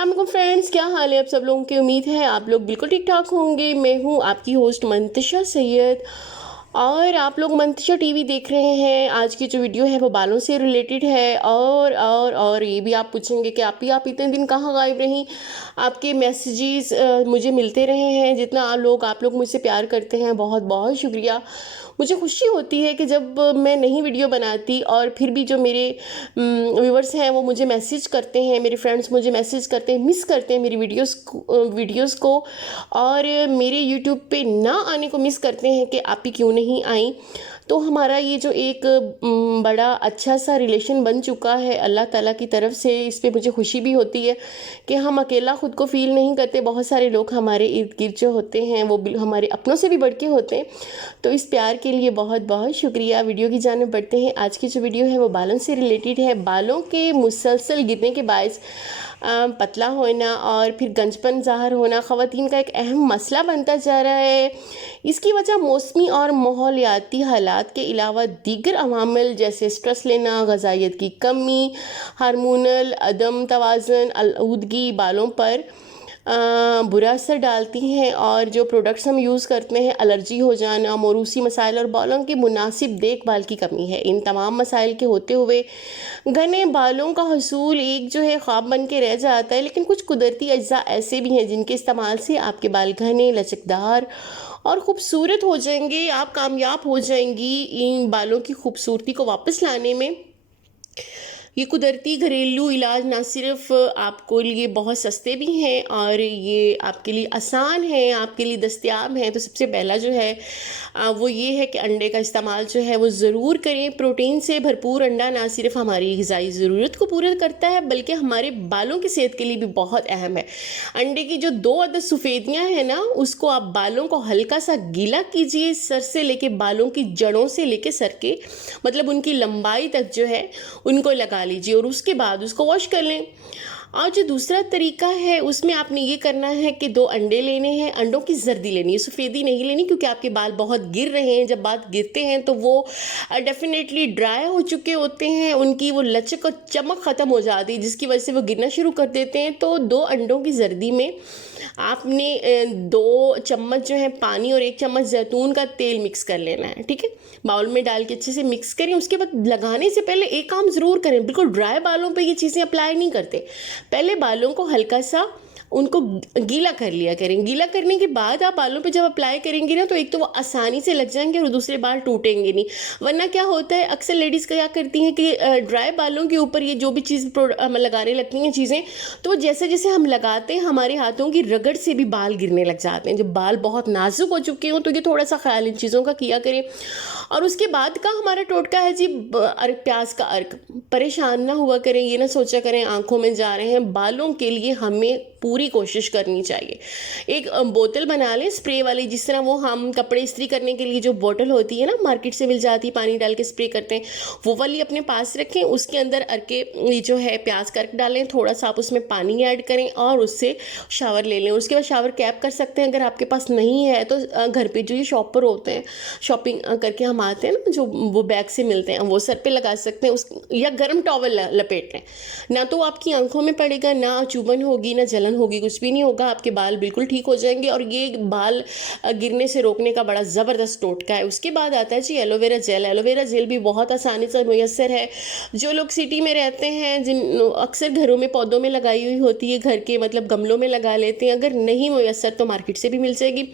अस्सलाम वालेकुम फ्रेंड्स, क्या हाल है आप सब लोगों की। उम्मीद है आप लोग बिल्कुल ठीक ठाक होंगे। मैं हूँ आपकी होस्ट मंतशा सैयद और आप लोग मंतशा टीवी देख रहे हैं। आज की जो वीडियो है वो बालों से रिलेटेड है और ये भी आप पूछेंगे कि आप इतने दिन कहाँ गायब रहीं। आपके मैसेजेस मुझे मिलते रहे हैं। जितना आप लोग मुझसे प्यार करते हैं, बहुत बहुत शुक्रिया। मुझे खुशी होती है कि जब मैं नई वीडियो बनाती और फिर भी जो मेरे व्यूवर्स हैं वो मुझे मैसेज करते हैं, मेरे फ्रेंड्स मुझे मैसेज करते हैं, मिस करते हैं मेरी वीडियोस को और मेरे यूट्यूब पे ना आने को मिस करते हैं कि आप ही क्यों नहीं आई। तो हमारा ये जो एक बड़ा अच्छा सा रिलेशन बन चुका है अल्लाह ताला की तरफ से, इस पे मुझे खुशी भी होती है कि हम अकेला ख़ुद को फ़ील नहीं करते। बहुत सारे लोग हमारे इर्द गिर्द जो होते हैं वो हमारे अपनों से भी बढ़ के होते हैं। तो इस प्यार के लिए बहुत बहुत शुक्रिया। वीडियो की जानिब बढ़ते हैं। आज की जो वीडियो है वो बालों से रिलेटेड है। बालों के मुसलसल गिरने के बायस पतला होना और फिर गंजपन ज़ाहिर होना ख़वातीन का एक अहम मसला बनता जा रहा है। इसकी वजह मौसमी और माहौलियाती हालात के अलावा दीगर अवामिल जैसे स्ट्रेस लेना, ग़िज़ाइयत की कमी, हार्मोनल अदम तवाज़ुन, आलूदगी बालों पर बुरा असर डालती हैं और जो प्रोडक्ट्स हम यूज़ करते हैं, एलर्जी हो जाना, मौरूसी मसाइल और बालों की मुनासिब देखभाल की कमी है। इन तमाम मसाइल के होते हुए घने बालों का हसूल एक जो है ख्वाब बन के रह जाता है। लेकिन कुछ कुदरती अज्जा ऐसे भी हैं जिनके इस्तेमाल से आपके बाल घने, लचकदार और ख़ूबसूरत हो जाएंगे। आप कामयाब हो जाएंगी इन बालों की खूबसूरती को वापस लाने में। ये कुदरती घरेलू इलाज ना सिर्फ आपको लिए बहुत सस्ते भी हैं और ये आपके लिए आसान हैं, आपके लिए दस्तयाब हैं। तो सबसे पहला जो है वो ये है कि अंडे का इस्तेमाल जो है वो ज़रूर करें। प्रोटीन से भरपूर अंडा ना सिर्फ हमारी ग़िज़ाई ज़रूरत को पूरा करता है बल्कि हमारे बालों की सेहत के लिए भी बहुत अहम है। अंडे की जो 2 अदद सफ़ेदियाँ हैं ना, उसको आप बालों को हल्का सा गीला कीजिए, सर से लेके बालों की जड़ों से लेके सर के मतलब उनकी लंबाई तक जो है उनको लगा लीजिए और उसके बाद उसको वॉश कर लें। और जो दूसरा तरीका है उसमें आपने ये करना है कि 2 अंडे लेने हैं। अंडों की जर्दी लेनी है, सफ़ेदी नहीं लेनी, क्योंकि आपके बाल बहुत गिर रहे हैं। जब बाल गिरते हैं तो वो डेफिनेटली ड्राई हो चुके होते हैं, उनकी वो लचक और चमक ख़त्म हो जाती है जिसकी वजह से वो गिरना शुरू कर देते हैं। तो 2 अंडों की जर्दी में आपने 2 चम्मच जो है पानी और 1 चम्मच जैतून का तेल मिक्स कर लेना है। ठीक है, बाउल में डाल के अच्छे से मिक्स करें। उसके बाद लगाने से पहले एक काम ज़रूर करें, बिल्कुल ड्राई बालों पे ये चीज़ें अप्लाई नहीं करते। पहले बालों को हल्का सा उनको गीला कर लिया करें। गीला करने के बाद आप बालों पे जब अप्लाई करेंगे ना तो एक तो वो आसानी से लग जाएंगे और दूसरे बाल टूटेंगे नहीं। वरना क्या होता है, अक्सर लेडीज़ क्या करती हैं कि ड्राई बालों के ऊपर ये जो भी चीज़ लगाने लगती हैं चीज़ें, तो जैसे जैसे हम लगाते हैं हमारे हाथों की रगड़ से भी बाल गिरने लग जाते हैं। जब बाल बहुत नाजुक हो चुके हों तो ये थोड़ा सा ख्याल इन चीज़ों का किया करें। और उसके बाद का हमारा टोटका है जी अर्क, प्याज का अर्क। परेशान ना हुआ करें, ये ना सोचा करें आंखों में जा रहे हैं। बालों के लिए हमें पूरी कोशिश करनी चाहिए। एक बोतल बना लें स्प्रे वाली, जिस तरह वो हम कपड़े इस्त्री करने के लिए जो बोतल होती है ना, मार्केट से मिल जाती है, पानी डाल के स्प्रे करते हैं, वो वाली अपने पास रखें। उसके अंदर अर्के ये जो है प्याज का अर्क डालें, थोड़ा सा आप उसमें पानी ऐड करें और उससे शावर ले लें। उसके बाद शावर कैप कर सकते हैं। अगर आपके पास नहीं है तो घर पे जो ये शॉपर होते हैं, शॉपिंग करके हम आते हैं ना, जो वो बैग से मिलते हैं, वो सर पे लगा सकते हैं। उस या गर्म टॉवल लपेट लें, ना तो आपकी आंखों में पड़ेगा, ना चुभन होगी, ना जलन होगी, कुछ भी नहीं होगा। आपके बाल बिल्कुल ठीक हो जाएंगे और ये बाल गिरने से रोकने का बड़ा ज़बरदस्त टोटका है। उसके बाद आता है जी एलोवेरा जेल। एलोवेरा जेल भी बहुत आसानी से मुयस्सर है। जो लोग सिटी में रहते हैं, जिन अक्सर घरों में पौधों में लगाई हुई होती है, घर के मतलब गमलों में लगा लेते हैं, अगर नहीं मुयस्सर तो मार्केट से भी मिल जाएगी।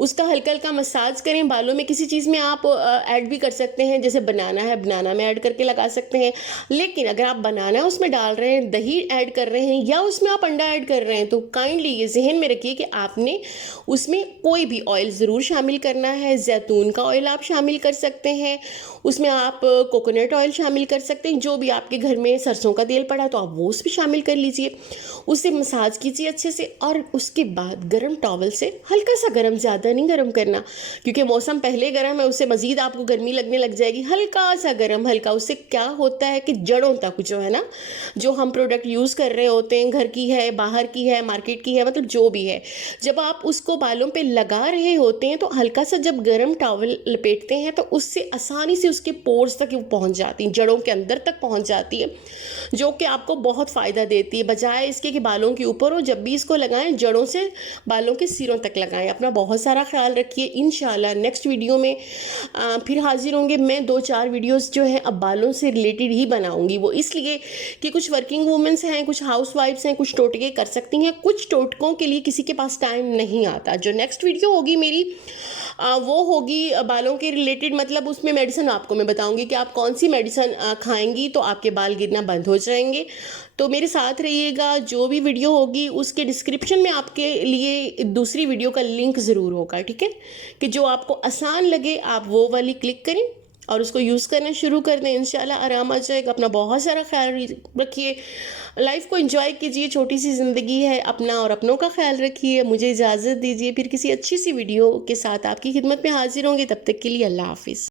उसका हल्का हल्का मसाज करें बालों में। किसी चीज़ में आप ऐड भी कर सकते हैं, जैसे बनाना है, बनाना में ऐड करके लगा सकते हैं। लेकिन अगर आप बनाना उसमें डाल रहे हैं, दही ऐड कर रहे हैं या उसमें आप अंडा ऐड कर रहे हैं, तो काइंडली ये जहन में रखिए कि आपने उसमें कोई भी ऑयल ज़रूर शामिल करना है। जैतून का ऑयल आप शामिल कर सकते हैं, उसमें आप कोकोनट ऑयल शामिल कर सकते हैं। जो भी आपके घर में सरसों का तेल पड़ा तो आप वो उस पर शामिल कर लीजिए। उसे मसाज कीजिए अच्छे से और उसके बाद गर्म टॉवल से, हल्का सा गर्म, ज़्यादा नहीं गर्म करना क्योंकि मौसम पहले गर्म है, उससे मज़ीद आपको गर्मी लगने लग जाएगी। हल्का सा गर्म, हल्का। उससे क्या होता है कि जड़ों तक जो है ना, जो हम प्रोडक्ट यूज़ कर रहे होते हैं, घर की है, बाहर की है, मार्केट की है, मतलब जो भी है, जब आप उसको बालों पे लगा रहे होते हैं तो हल्का सा जब गर्म टॉवल लपेटते हैं तो उससे आसानी से उसके पोर्स तक वो पहुंच जाती हैं, जड़ों के अंदर तक पहुंच जाती है, जो कि आपको बहुत फ़ायदा देती है, बजाय इसके कि बालों के ऊपर हो। जब भी इसको लगाएं, जड़ों से बालों के सिरों तक लगाएं। अपना बहुत सारा ख्याल रखिए। इंशाल्लाह नेक्स्ट वीडियो में फिर हाजिर होंगे। मैं 2-4 वीडियोस जो है अब बालों से रिलेटेड ही बनाऊंगी, वो इसलिए कि कुछ वर्किंग वूमेंस हैं, कुछ हाउस वाइफ्स हैं, कुछ टोटके कर सकती हैं, कुछ टोटकों के लिए किसी के पास टाइम नहीं आता। जो नेक्स्ट वीडियो होगी मेरी वो होगी बालों के रिलेटेड, मतलब उसमें मेडिसिन आपको मैं बताऊंगी कि आप कौन सी मेडिसिन खाएंगी तो आपके बाल गिरना बंद हो जाएंगे। तो मेरे साथ रहिएगा। जो भी वीडियो होगी उसके डिस्क्रिप्शन में आपके लिए दूसरी वीडियो का लिंक ज़रूर होगा, ठीक है, कि जो आपको आसान लगे आप वो वाली क्लिक करें और उसको यूज़ करना शुरू कर दें। इंशाल्लाह आराम आ जाएगा। अपना बहुत सारा ख्याल रखिए, लाइफ को एंजॉय कीजिए, छोटी सी ज़िंदगी है। अपना और अपनों का ख्याल रखिए। मुझे इजाज़त दीजिए, फिर किसी अच्छी सी वीडियो के साथ आपकी खिदमत में हाजिर होंगे। तब तक के लिए अल्लाह हाफिज़।